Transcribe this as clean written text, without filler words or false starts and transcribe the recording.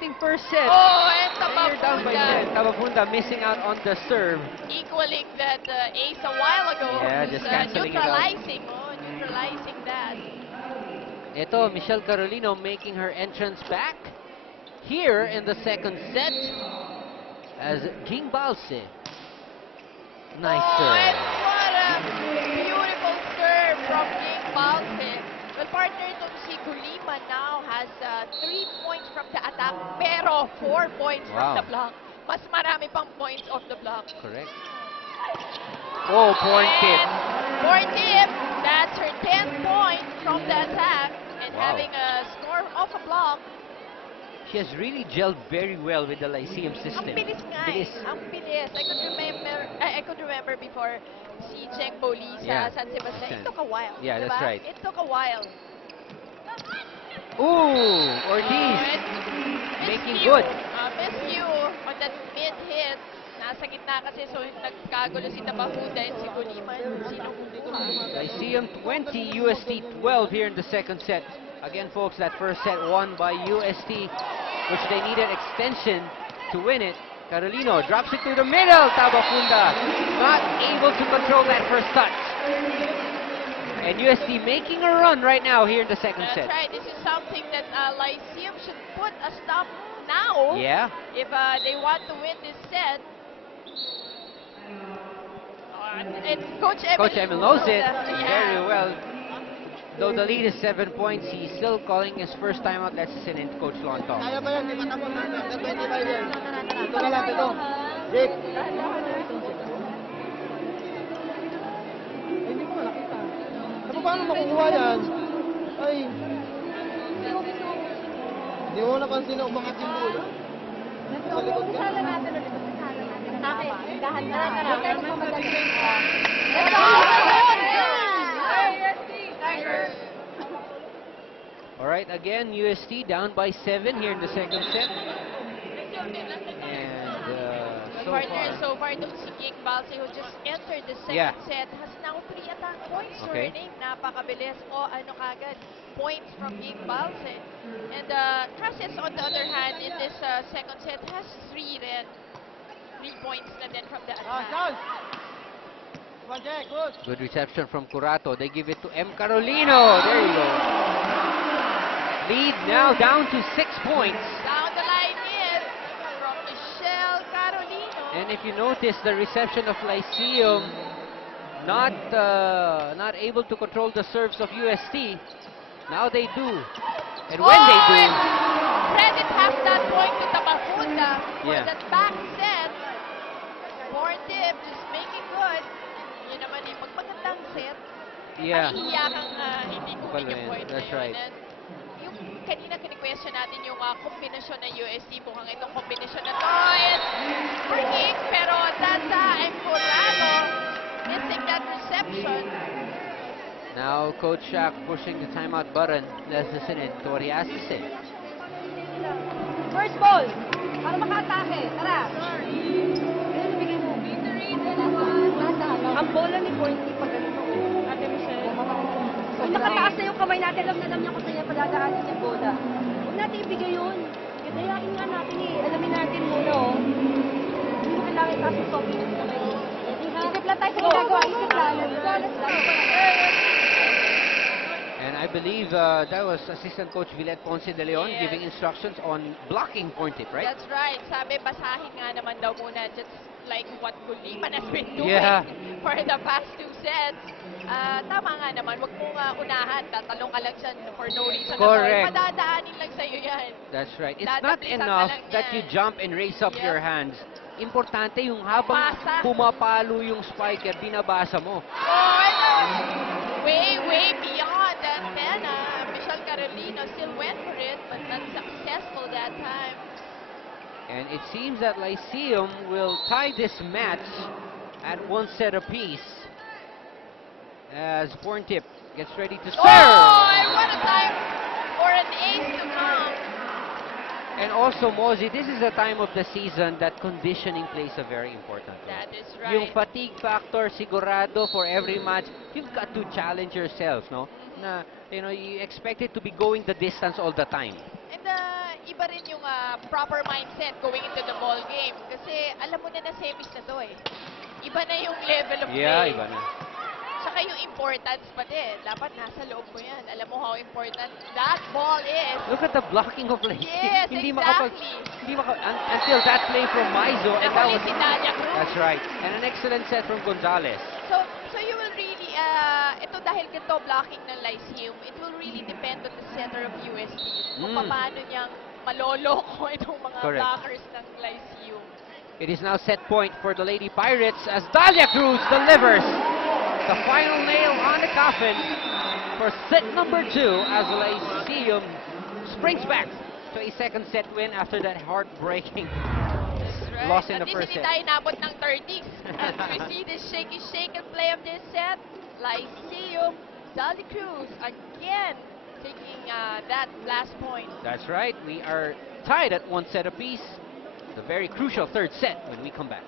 hitting first set. Oh, and You're down by 10. Tabafunda missing out on the serve. Equaling that ace a while ago. Yeah, just canceling it out. Neutralizing that. Ito, Michelle Carolino making her entrance back here in the second set as Ging Balse. Nice serve. And what a beautiful serve from Ging Balse. Well, partner itong si Gulima now has 3 points from the attack, pero 4 points from the block. Mas marami pang points off the block. Correct. Oh, Porntip. Porntip, that's her 10th point from the attack, and having a score off a block. She has really gelled very well with the Lyceum system. Ang bilis nga Ang bilis. I could remember before si Cheng Boli sa San Sebastian. It took a while. Yeah, that's right. It took a while. Ooh, Ortiz making good. Miss you on that mid-hit. Nasa gitna kasi, so nagkagulo si Tabafunda and si Guliman. Lyceum 20, UST 12 here in the second set. Again, folks, that first set won by UST, which they needed extension to win it. Carolino drops it to the middle. Tabafunda not able to control that first touch. And UST making a run right now here in the second set. That's right. This is something that Lyceum should put a stop now. Yeah. If they want to win this set. And Coach Emil knows it very well. Though the lead is 7 points, he's still calling his first time out. Let's listen in to Coach Lontong. Kaya ba yan? Di ba tapos na? Ito na lang, ito. Rick. Hindi ko nakita. Paano makukuha yan? Ay. Hindi mo napansin na umangat yung bola. Sa likod ka. All right, again, UST down by 7 here in the second set. And so far, si Ging Balse, who just entered the second set, has now 3 attack points earning. Napakabilis. Ano kagad, points from Ging Balse. And Traces, on the other hand, in this second set, has 3 points na din from the attack. Good reception from Curato. They give it to M. Carolino. There you go. Lead now down to 6 points. Down the line is from Michelle Carolino. And if you notice, the reception of Lyceum not able to control the serves of UST. Now they do. And when they do... Credit has that point to Tabafunda for that back set. Porntip just making good. Yun naman pag magandang set, mahihiya kang hindi kumin yung point. That's right. Yung kanina kini-question natin yung kombinasyon ng UST, mukhang itong kombinasyon na to is working, pero Daza and Corrado missing that reception. Now Coach Shaq pushing the timeout button. Let's listen in to what he has to say. First ball, para maka-atake. Tara. Ang bola ni Porntip pag ganito. Ate Michelle. Kung nakataas na yung kamay natin, alam niya kung saan niya padadaanin yung bola. Huwag natin ibigay yun. Gadayain nga natin Alamin natin muna Hindi mo kailangan ipasok sobrang yung kamay. Isip lang tayo sa ginagawa. Isip lang. And I believe that was Assistant Coach Villet Ponce de Leon giving instructions on blocking Porntip, right? That's right. Sabi, basahin nga naman daw muna. Just like what Guliman has been doing for the past 2 sets. Tama nga naman. Huwag mong unahan. Tatalong ka lang siya for no reason. Correct. Madadaanin lang sa'yo yan. That's right. It's not enough that you jump and raise up your hands. Importante yung habang pumapalo yung spiker, binabasa mo. Way beyond the antenna. Michelle Carolino still went for it, but not successful that time. And it seems that Lyceum will tie this match at 1 set apiece as Porntip gets ready to serve. And what a time for an ace to come. And also, Mozi, this is a time of the season that conditioning plays a very important role. That is right. Yung fatigue factor, sigurado for every match, you've got to challenge yourself, no? Na, you expect it to be going the distance all the time. And iba rin yung proper mindset going into the ball game. Kasi alam mo na semis na to eh. Iba na yung level of play. Yeah, iba na. Saka yung importance pati. Dapat nasa loob mo yan. Alam mo how important that ball is. Look at the blocking of Lacey. Yes, exactly. Until that play from Maizo. And that Nahuli was, si Dalia Cruz. that's right. And an excellent set from Gonzalez. So you will really, ito dahil ganito blocking ng Lyceum, it will really depend on the center of UST. Kung paano niyang maloloko itong mga Correct. blockers ng Lyceum. It is now set point for the Lady Pirates as Dalia Cruz delivers the final nail on the coffin for set number 2 as Lyceum springs back to a second set win after that heartbreaking Right. loss in At the least first hindi set. tayo nabot ng 30s. As we see the shake and play of this set, Lyceum, Dalia Cruz again taking that last point. That's right. We are tied at 1 set apiece. The very crucial third set when we come back.